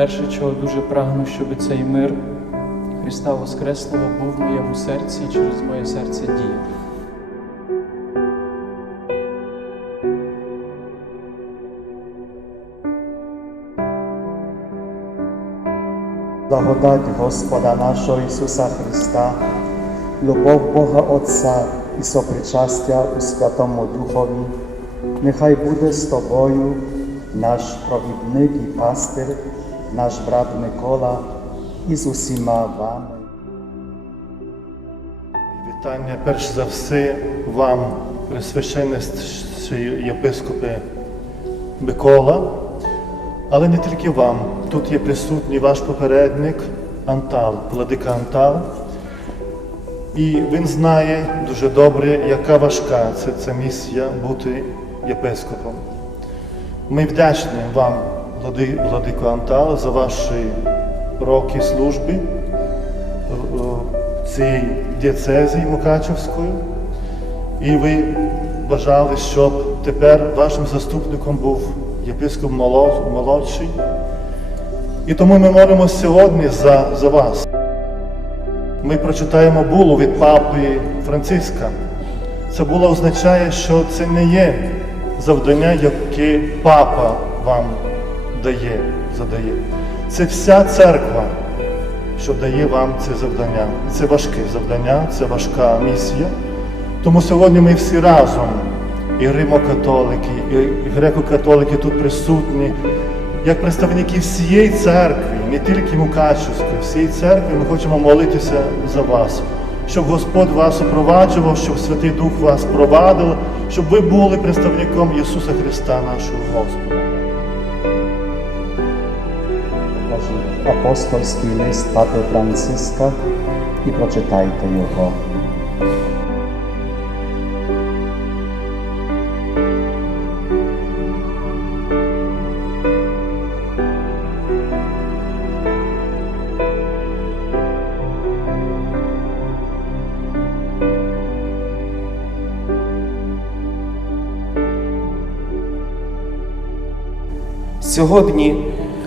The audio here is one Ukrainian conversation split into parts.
Перше, чого дуже прагну, щоб цей мир Христа Воскреслого був в моєму серці і через моє серце діяв. Благодать Господа нашого Ісуса Христа, любов Бога Отця і сопричастя у Святому Духові, нехай буде з тобою наш провідник і пастир, наш брат Микола і з усіма вами. Вітання перш за все вам, пресвященніший єпископе Микола, але не тільки вам. Тут є присутній ваш попередник Антал, владика Антал. І він знає дуже добре, яка важка це, ця місія бути єпископом. Ми вдячні вам, влади, владико Антал, за ваші роки служби в цій дієцезі Мукачевської. І ви бажали, щоб тепер вашим заступником був єпископ молод- молодший. І тому ми молимо сьогодні за, за вас. Ми прочитаємо булу від папи Франциска. Це була означає, що це не є завдання, яке папа вам дає, задає. Це вся церква, що дає вам це завдання. Це важке завдання, це важка місія. Тому сьогодні ми всі разом, і римокатолики, і греко-католики тут присутні, як представники всієї церкви, не тільки Мукачівської, всієї церкви, ми хочемо молитися за вас, щоб Господь вас супроваджував, щоб Святий Дух вас провадив, щоб ви були представником Ісуса Христа, нашого Господа. Апостольський лист Папи Франциска і прочитайте його. Сьогодні,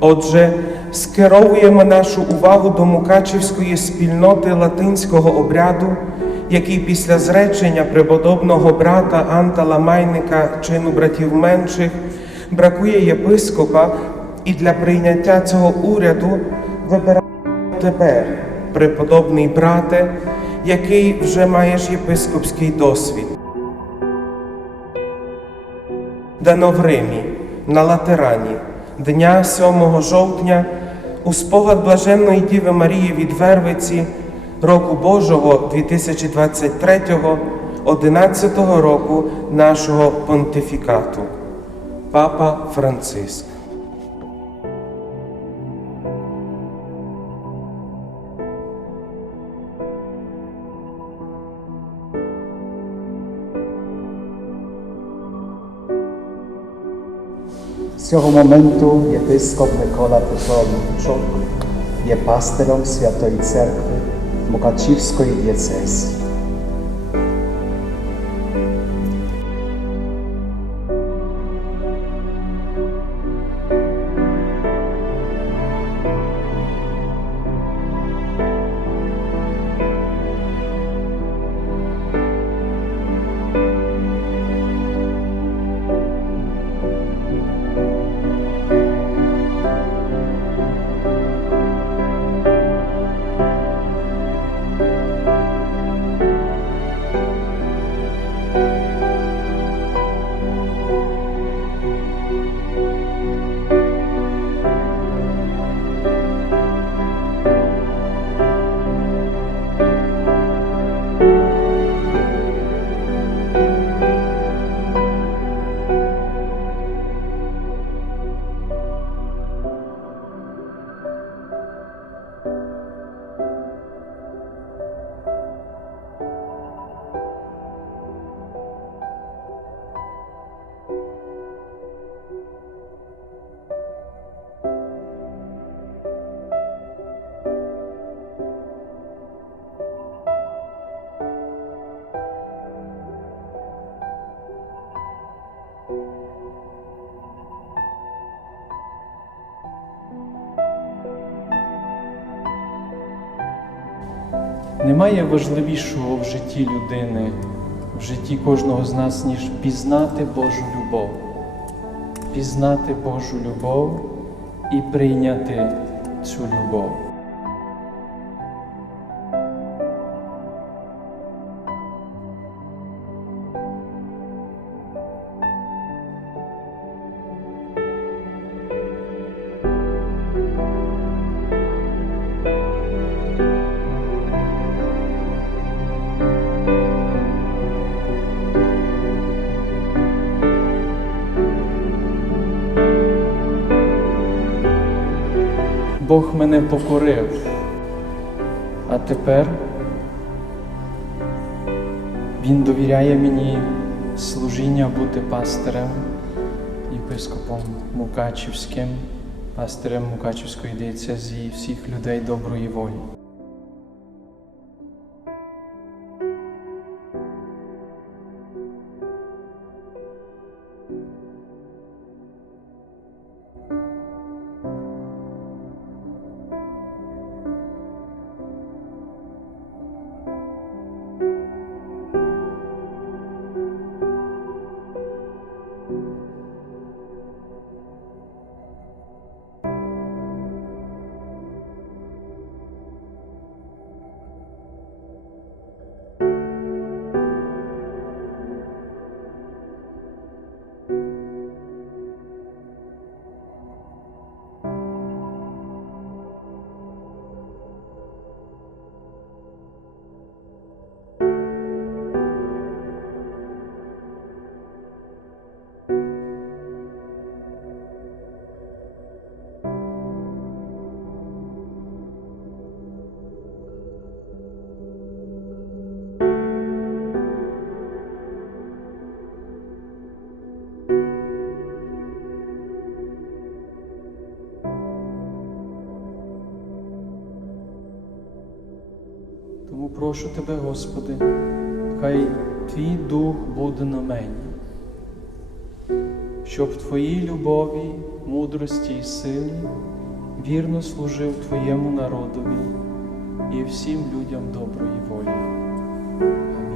отже, скеровуємо нашу увагу до Мукачівської спільноти латинського обряду, який після зречення преподобного брата Антала Майника, чину братів менших, бракує єпископа, і для прийняття цього уряду вибирає тебе, преподобний брате, який вже маєш єпископський досвід. дано в Римі на Латерані дня 7 жовтня у спогад Блаженної Діви Марії від Вервиці року Божого 2023 11 року нашого понтифікату. Папа Франциск. З цього моменту єпископ Микола Петровичок є пастиром Святої Церкви Мукачівської дієцезії. Немає важливішого в житті людини, в житті кожного з нас, ніж пізнати Божу любов, пізнати Божу любов і прийняти цю любов. Бог мене покорив, а тепер Він довіряє мені служіння бути пастирем, єпископом Мукачівським, пастирем Мукачівської диецезії всіх людей доброї волі. Прошу Тебе, Господи, хай Твій Дух буде на мені, щоб в Твоїй любові, мудрості і силі вірно служив Твоєму народові і всім людям доброї волі. Амінь.